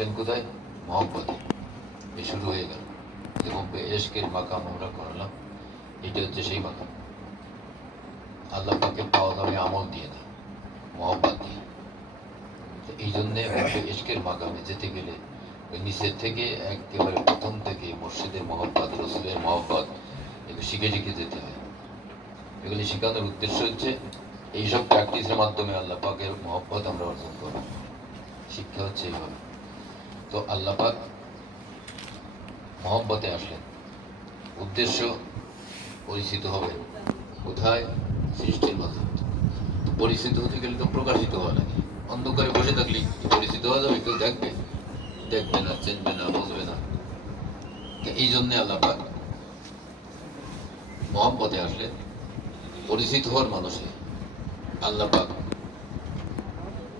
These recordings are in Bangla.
আসলেন কোথায়? মহব্বতে। এ শুরু হয়ে গেল যে হব্বে এশকের মাকাম আমরা করলাম। এটা হচ্ছে সেই মাকাম। আল্লাহ পাকে পাওয়া যাবে আমল দিয়ে না, মহব্বত দিয়ে। তো এই জন্যে হব্বে এশকের মাকামে যেতে গেলে ওই নিচের থেকে একেবারে প্রথম থেকে মুর্শিদের মহব্বত, রসুলের মহব্বত এগুলো শিখে শিখে যেতে হয়। এগুলি শেখানোর উদ্দেশ্য হচ্ছে এইসব প্র্যাকটিসের মাধ্যমে আল্লাহ পাকের মহব্বত আমরা অর্জন করব। শিক্ষা হচ্ছে এইভাবে। তো আল্লাহ পাক মহব্বতে আসলেন, উদ্দেশ্য পরিচিত হবে কোথায়? সৃষ্টির মাধ্যমে। পরিচিত হতে গেলে তো প্রকাশিত হওয়া লাগে। অন্ধকারে বসে থাকলেই পরিচিত হওয়া যাবে? কেউ দেখবে? দেখবে না, চিনবে না, বুঝবে না। তো এই জন্যে আল্লাহ পাক মহব্বতে আসলেন, পরিচিত হওয়ার মানুষে আল্লাহ পাক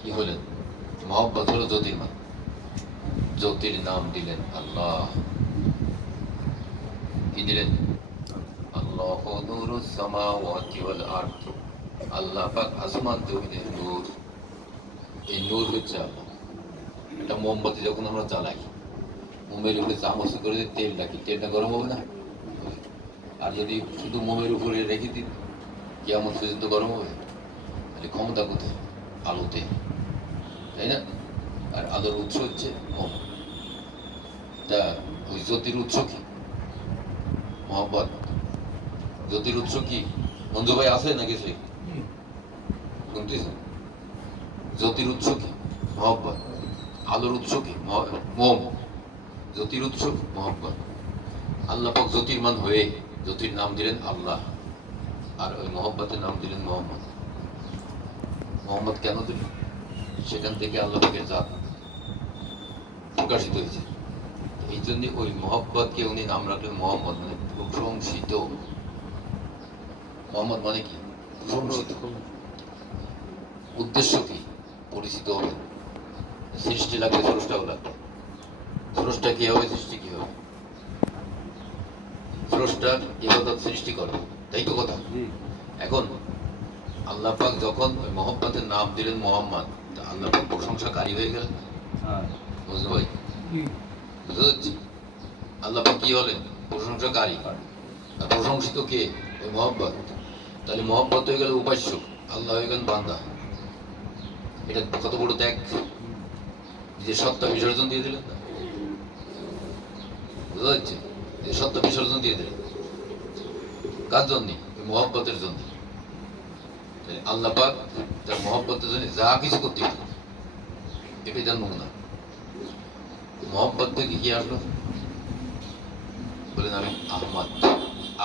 কি হলেন? মহব্বত হলো জ্যোতির্মান, জ্যোতির নাম দিলেন আল্লাহ। কি দিলেন? আল্লাহ নূরুস সামাওয়াতি ওয়াল আরদ। আল্লাহ পাক আসমান জমিনের নূর। এই নূর হচ্ছে আল্লাহ। এটা মোমবাতি যখন আমরা জ্বালাই, মোমের উপরে চামচ করে যদি তেল রাখি, তেলটা গরম হবে না? আর যদি শুধু মোমের উপরে রেখে দিই, কিয়ামত পর্যন্ত গরম হবে? তাহলে ক্ষমতা কোথায়? আলোতে, তাই না? আর আলোর উৎস হচ্ছে মোম। তা ওই জ্যোতির উৎস কি? মহব্বত। জ্যোতির উৎস কি? মঞ্জু ভাই আছে না গেছে? শুনতেছেন? জ্যোতির উৎস কি? মহব্বত। আলোর উৎস কি? মোম। জ্যোতির উৎস মহব্বত। আল্লাহ পাক জ্যোতির্মান হয়ে জ্যোতির নাম দিলেন আল্লাহ, আর ওই মহব্বতের নাম দিলেন মোহাম্মদ। মোহাম্মদ কেন দিলেন? সেখান থেকে আল্লাহ পাকের জাত প্রকাশিত হয়েছে। এই জন্য ওই মহব্বতকে উনি নাম রাখলেন মোহাম্মদ, মানে প্রশংসিত। মোহাম্মদ মানে কি? প্রশংসিত। উদ্দেশ্য কি? পরিচিত হবে। সৃষ্টি লাগবে, স্রষ্টাও লাগবে। স্রষ্টা কি হবে? সৃষ্টি কি হবে? স্রষ্টার ইবাদত সৃষ্টি করে, তাই তো কথা। এখন আল্লাহ পাক যখন ওই মহব্বতের নাম দিলেন মোহাম্মদ, আল্লাহ পাক প্রশংসাকারী হয়ে গেলেন। বুঝতে ভাই? বুঝতে পারছি? আল্লাহ পাক কি হলেন? প্রশংসাকারী। আর প্রশংসিত কে? ওই মহব্বত। তাহলে মহব্বত হয়ে গেল উপাস্য, আল্লাহ হয়ে গেলেন বান্দা। এটা কত বড় ত্যাগ! যে সত্তা বিসর্জন দিয়ে দিলেন না? বুঝতে পারছি? যে সত্তা বিসর্জন দিয়ে দিলেন কার জন্যে? ওই মহব্বতের জন্য। আল্লাহ পাক তার মহব্বতের জন্য যা কিছু করতে পারে, এটাই তার নমুনা। মহব্বত থেকে কি আসলো? বলেন আমি আহমদ,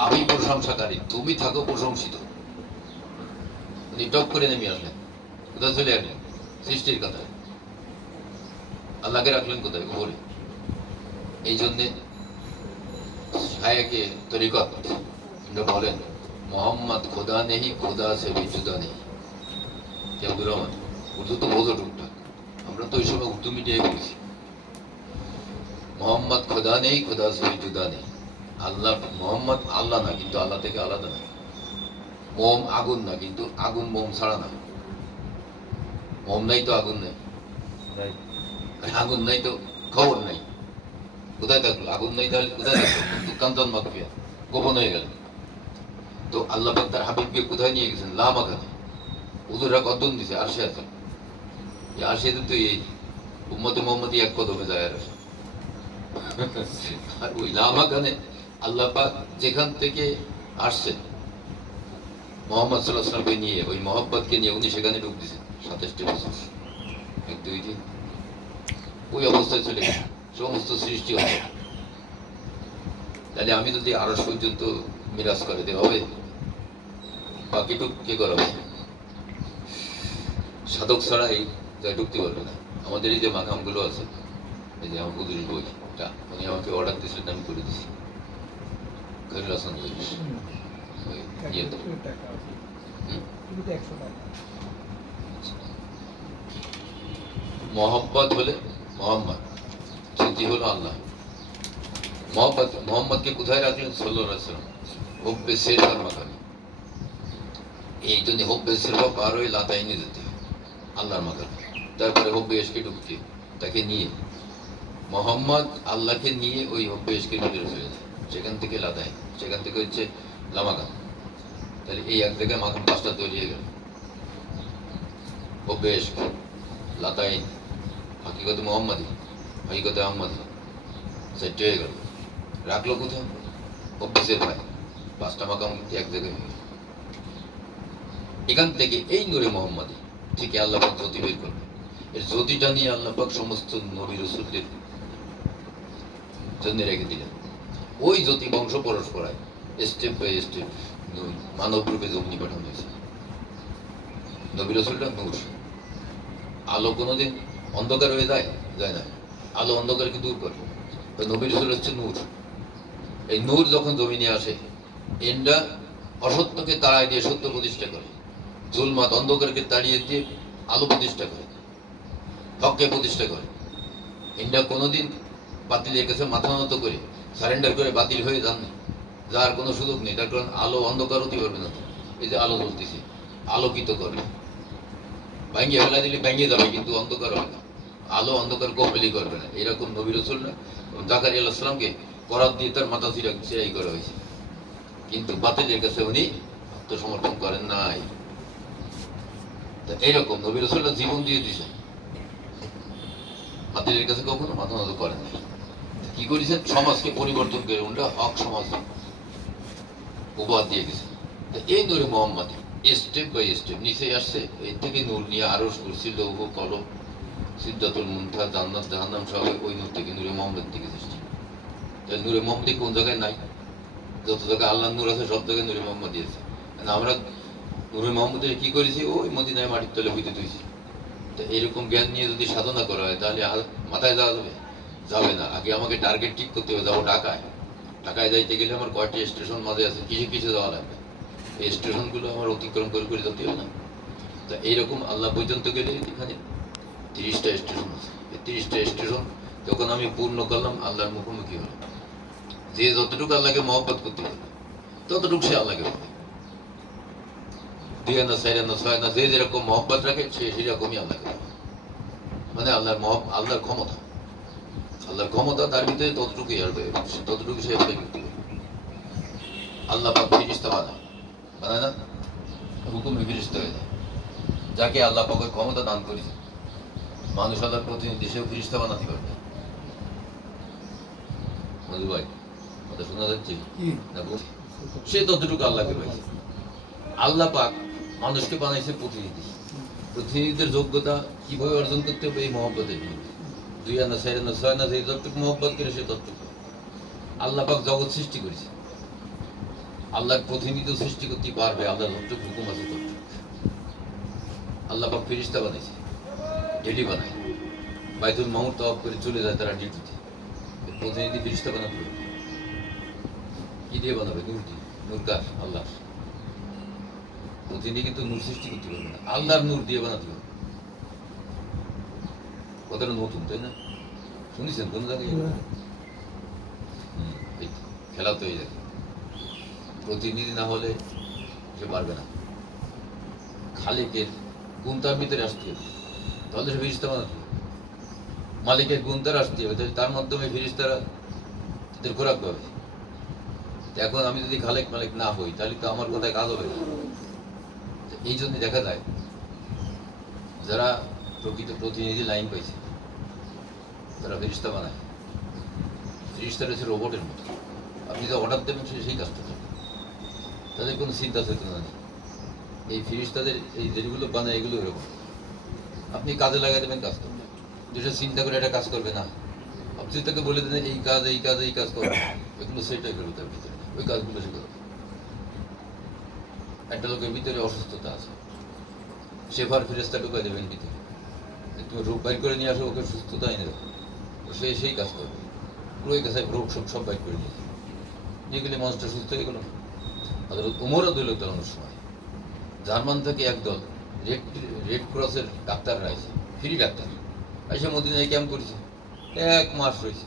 আমি প্রশংসাকারী, তুমি থাকো প্রশংসিত। উনি টপ করে নেমে আসলেন। কোথায় চলে আসলেন? সৃষ্টির কথায়। আল্লাহকে রাখলেন কোথায়? উপরে। এই জন্যে শায়েকে তরিকত বলেন মোহাম্মদ খোদা নেই, খোদা সে ভি জুদা নেই। কি আব্দুর রহমান? উর্দু তো বোঝো টুকটাক, আমরা তো ওই সময় উর্দু মিডিয়ায় বলছি। মোহাম্মদ খোদা নেই, খোদা সে ভি জুদা নেই। আল্লাহ মোহাম্মদ আল্লাহ না, কিন্তু আল্লাহ থেকে আলাদা না। মোম আগুন না, কিন্তু আগুন মোম ছাড়া না। মোম নাই তো আগুন নেই, আগুন নাই তো খবর নাই। কোথায় থাকলো? আগুন নাই তাহলে কোথায় থাকলো? কান্তন মাকফিয়া, গোপন হয়ে গেল। তো আল্লাহ পাক তার হাবিবকে কোথায় নিয়ে গেছেন? লা মাকানে। হুজুররা কদম দিছে আরশে আছে। এই আরশে তো এই উম্মতে মুহাম্মদি এক কদমে যায় আর আর ওই লা মাকানে আল্লাহ পাক যেখান থেকে আসছেন মোহাম্মদ সাল্লাল্লাহু আলাইহি ওয়াসাল্লামকে নিয়ে, ওই মহব্বতকে নিয়ে উনি সেখানে ঢুক দিয়েছেন 27টি বছর, 1-2 দিন ওই অবস্থায় চলে গেছে। সমস্ত সৃষ্টি হচ্ছে। তাহলে আমি যদি আরশ পর্যন্ত মিরাজ করে দেওয়া হবে, বাকিটুক কে করাবে? সাধক ছাড়া এই ঢুকতে পারবে না। আমাদের এই যে মাকামগুলো আছে, এই যে আমার হুজুরের বইটা উনি আমাকে অর্ডার দিয়েছিলেন, আমি করে দিচ্ছি। খৈরুল হাসান বই ইয়েতে মোহাম্মদ হলে মোহাম্মদ, স্মৃতি হলো আল্লাহ। মোহাম্মদকে কোথায় রাখলেন? সাল্লাল্লাহু আলাইহি ওয়াসাল্লাম হুব্বে সিরফার মাকামে। এই জন্য হুব্বে সিরফা পার হয়ে লাতাইনে যেতে হয় আল্লাহর মাকামে। তারপরে হুব্বে এশকে ঢুকতে, তাকে নিয়ে মোহাম্মদ আল্লাহকে নিয়ে ওই অভ্যেসকে ভিতরে চলে যায়, সেখান থেকে লাদাই, সেখান থেকে হচ্ছে লামাকাম। তাহলে এই এক জায়গায় মাকাম 5টা তৈরি হয়ে গেল। অভ্যেস, লাতাইন, হাকিকতে মোহাম্মদী, হাকিকতে আহম্মদী, 4টে হয়ে গেল। রাখলো কোথাও? অভ্যেসের ভাই 5টা মাকাম কিন্তু এক জায়গায় হয়ে গেল। এখান থেকে এই নূরে মোহাম্মদী থেকে আল্লাহ পাক জ্যোতি বের করবে। এর জ্যোতিটা নিয়ে আল্লাহ পাক সমস্ত নবী রাসূলদের জন্য রেখে দিলেন। ওই জ্যোতি বংশ পরস্পরায় স্টেপ বাই স্টেপ মানব রূপে জমিনে পাঠানো হয়েছে। নবী রাসূলটা নূর। আলো কোনোদিন অন্ধকার হয়ে যায়? যায় না। আলো অন্ধকারকে দূর করে। তো নবী রাসূল হচ্ছে নূর। এই নূর যখন জমিনে আসে, এন্ডা অসত্যকে তাড়ায় দিয়ে সত্য প্রতিষ্ঠা করে, জুলমাত অন্ধকারকে তাড়িয়ে দিয়ে আলো প্রতিষ্ঠা করে, হককে প্রতিষ্ঠা করে। এন্ডা কোনোদিন বাতিলের কাছে মাথা নত করে সারেন্ডার করে বাতিল হয়ে যান না, যার কোনো সুযোগ নেই। তার কারণ আলো অন্ধকার হতে পারবে না। এই যে আলো জ্বলতেছে, আলোকিত করবে। ভাঙিয়ে ফেলা দিলে ভেঙে যাবে, কিন্তু অন্ধকার হবে না। আলো অন্ধকার কপলি করবে না। এরকম নবী রাসূল না, জাকারিয়া আলাইহিস সালামকে করাত দিয়ে তার মাথা চিরাই করা হয়েছে, কিন্তু বাতিলের কাছে উনি আত্মসমর্পণ করেন নাই। এইরকম নবী রাসূলরা জীবন দিয়ে দিয়েছেন, বাতিলের কাছে কখনো মাথা নত করেন নাই। কি করেছেন? সমাজকে পরিবর্তন করে উনটা হক সমাজ উপহার দিয়ে গেছে। এই নূরে মোহাম্মদী স্টেপ বাই স্টেপ নিচে আসছে। এর থেকে নূর নিয়ে আরো কুরসি, লৌহ, কলম, সিদ্ধাতুল মুনতাহা, জান্নাত, জাহান্নাম সব ওই নূর থেকে, নূরে মোহাম্মদ থেকে সৃষ্টি। তাহলে নূরে মোহাম্মদী কোন জায়গায় নাই? যত জায়গায় আল্লাহর নূর আছে সব জায়গায় নূরে মোহাম্মদী আছে। আমরা নূরে মোহাম্মদের কি করেছি? ওই মদিনায় মাটির তলে হইতে তুইছি। তো এরকম জ্ঞান নিয়ে যদি সাধনা করা হয়, তাহলে মাথায় যাওয়া যাবে? যাবে না। আগে আমাকে টার্গেট ঠিক করতে হবে, যাবো ঢাকায়। ঢাকায় যাইতে গেলে আমার কয়টি স্টেশন মাঝে আছে, কিছু কিছু যাওয়া লাগবে। এই স্টেশনগুলো আমার অতিক্রম করে করে যেতে হবে না? তা এইরকম আল্লাহ পর্যন্ত গেলে এখানে 30টা স্টেশন আছে। এই 30টা স্টেশন যখন আমি পূর্ণ করলাম, আল্লাহর মুখোমুখি হলাম। যে যতটুকু আল্লাহকে মহব্বত করতে পারবে, ততটুকু সে আল্লাহকে পাবে। 2 আনা, 4 আনা, 6 আনা, যে যেরকম মহব্বত রাখে সে সেরকমই আল্লাহকে পাবে। মানে আল্লাহর ক্ষমতা, আল্লাহর ক্ষমতা তার ভিতরে ততটুকুই আসবে, ততটুকু সে আল্লাহ করতে পারবে। আল্লাহ পাক ফেরেশতা বানায় না, হুকুমে ফেরেশতা হয়ে যায়। যাকে আল্লাহ পাকের ক্ষমতা দান করেছে, মানুষ আল্লাহর প্রতিনিধি, সেও ফেরেশতা বানাতে পারবে। মধু ভাই কথা শোনা যাচ্ছে না? সে ততটুকু আল্লাহকে পাইছে। আল্লাহ পাক মানুষকে বানাইছে প্রতিনিধি। প্রতিনিধিদের যোগ্যতা কিভাবে অর্জন করতে হবে? এই মহব্বতের জন্য। 2 আনা, 4 আনা, 6 আনা, যে যতটুকু মহব্বত করে সে ততটুকু। আল্লাহ পাক জগৎ সৃষ্টি করেছে, আল্লাহর প্রতিনিধি সৃষ্টি করতে পারবে। আল্লাহর যতটুকু হুকুম আছে ততটুকু। আল্লাহ পাক ফেরেশতা বানাইছে, ডেলি বানায়। বাইতুল মামুর তওয়াফ করে চলে যায় তারা ডিউটিতে। প্রতিনিধি ফেরেশতা বানাতে হবে। কি দিয়ে বানাবে? নূর দিয়ে। নূর কার? আল্লাহর। প্রতিনিধি কিন্তু নূর সৃষ্টি করতে পারবে না, আল্লাহর নূর দিয়ে বানাতে হবে। কথাটা নতুন, তাই না? শুনেছেন কোন জায়গায়? খেলা তো এই জায়গায়। প্রতিনিধি না হলে সে পারবে না। খালিকের গুণ তার ভিতরে আসতে হবে, তাহলে সে ফেরেশতা বানাতে হবে। মালিকের গুণ তার আসতে হবে, তাহলে তার মাধ্যমে ফেরেশতারা তাদের খোরাক পাবে। এখন আমি যদি খালেক মালিক না হই, তাহলে তো আমার কথায় কাজ হবে না। এই জন্য দেখা যায় যারা প্রকৃত প্রতিনিধি লাইন পাইছে, তারা ফেরেশতা বানায়। ফেরেশতারা হচ্ছে রোবটের মতো। আপনি যা অর্ডার দেবেন সে সেই কাজটা করবে, তাদের কোনো চিন্তা চেতনা নেই। এই ফেরেশতাদের এই যেগুলো বানায়, এগুলো এরকম। আপনি কাজে লাগাই দেবেন, কাজ করবে। যেটা চিন্তা করে একটা কাজ করবে না। আপনি তাকে বলে দেন এই কাজ, এই কাজ, এই কাজ করবে, এগুলো সেটাই করবে তার ভিতরে, ওই কাজগুলো সে করবে। একটা লোকের ভিতরে অসুস্থতা আছে, সে ভার ফেরেশতা ঢুকাই দেবেন ভিতরে, তুমি রোগ বাইর করে নিয়ে আসো, ওকে সুস্থতা এনে দেবো, সে সেই কাজ করবে। পুরো কাছে রোগ সব বাইর করে নিয়ে যাবে, যেগুলি মানুষটা সুস্থ হয়ে গেল। উমরও দল চালানোর সময় জার্মান থেকে একদল রেড ক্রসের ডাক্তাররা আছে, ফ্রি ডাক্তার, এসে মদিনায় ক্যাম্প করেছে। 1 মাস রয়েছে,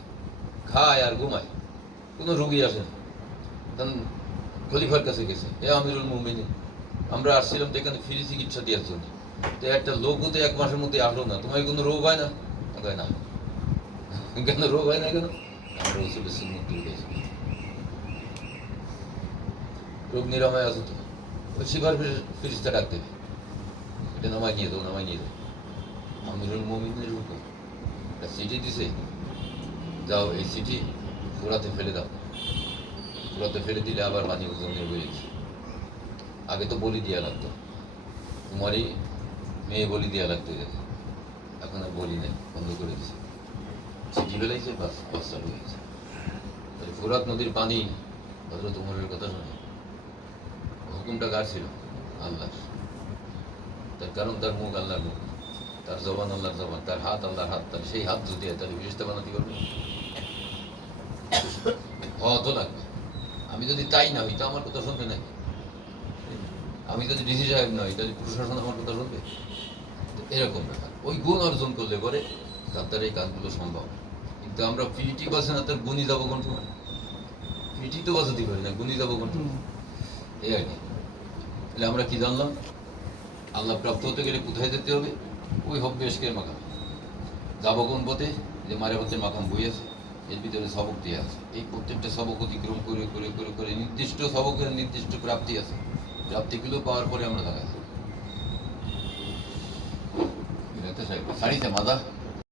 খায় আর ঘুমায়, কোনো রুগী আসে না। তখন খলিফার কাছে গেছে, আমিরুল মুমিনিন, আমরা আসছিলাম তো এখানে ফ্রি চিকিৎসা দেওয়ার জন্য, তো একটা লোকও তো 1 মাসের মধ্যে আসলো না, তোমার কোনো রোগ হয় না? না। কেন রোগ হয় না কেন? আমরা রসুলের সুন্নত তুলে গেছি। রোগ নিরাময় আছে তো, ওই শিবার ফিরিস্তা ডাক দেবে, এটা নামাই নিয়ে দাও, নামাই নিয়ে দাও। আমিরুল মুমিনের হুকুম, একটা চিঠি দিছে, যাও এই চিঠি ফুরাতে ফেলে দাও। ফুরাতে ফেলে দিলে আবার পানি ওজনের বেড়েছে। আগে তো বলি দেওয়া লাগতো, তোমারই মেয়ে বলি দেওয়া লাগতো, এখন আর বলি নেই, বন্ধ করে দিছে। চিঠি বেলাইছে, বাস বাস চালু হয়েছে। ফুরাত নদীর পানি হজরত উমরের কথা শোনে, হুকুমটা কার ছিল? আল্লাহ। তার কারণ তার মুখ আল্লাহর মুখ, তার জবান আল্লাহর জবান, তার হাত আল্লাহর হাত। তার সেই হাত যদি তার বিশেষতা বানাতে পারবে, হওয়া তো লাগবে। আমি যদি তাই না হই তা আমার কথা শুনবে নাকি? আমি যদি ডিসি সাহেব নই তাহলে প্রশাসন আমার কথা শুনবে? এরকম ব্যাপার। ওই গুণ অর্জন করলে পরে তার এই কাজগুলো সম্ভব। কিন্তু আমরা পিটি বাসে না, তার গুণই যাবো কোন সময়? পিটি তো বাঁচাতে পারি না, গুণই যাবো কোন সময়? এই আর কি। তাহলে আমরা কি জানলাম? আল্লাহ প্রাপ্ত হতে গেলে কোথায় যেতে হবে? ওই হক বেশকে মাকাম। যাবো কোন পথে? যে মারে পথে মাকাম বই আছে, এর ভিতরে সবক দিয়ে আছে। এই প্রত্যেকটা সবক অতিক্রম করে করে করে করে নির্দিষ্ট সবকের নির্দিষ্ট প্রাপ্তি আছে। প্রাপ্তিগুলো পাওয়ার পরে আমরা দেখা সারিতে মাদা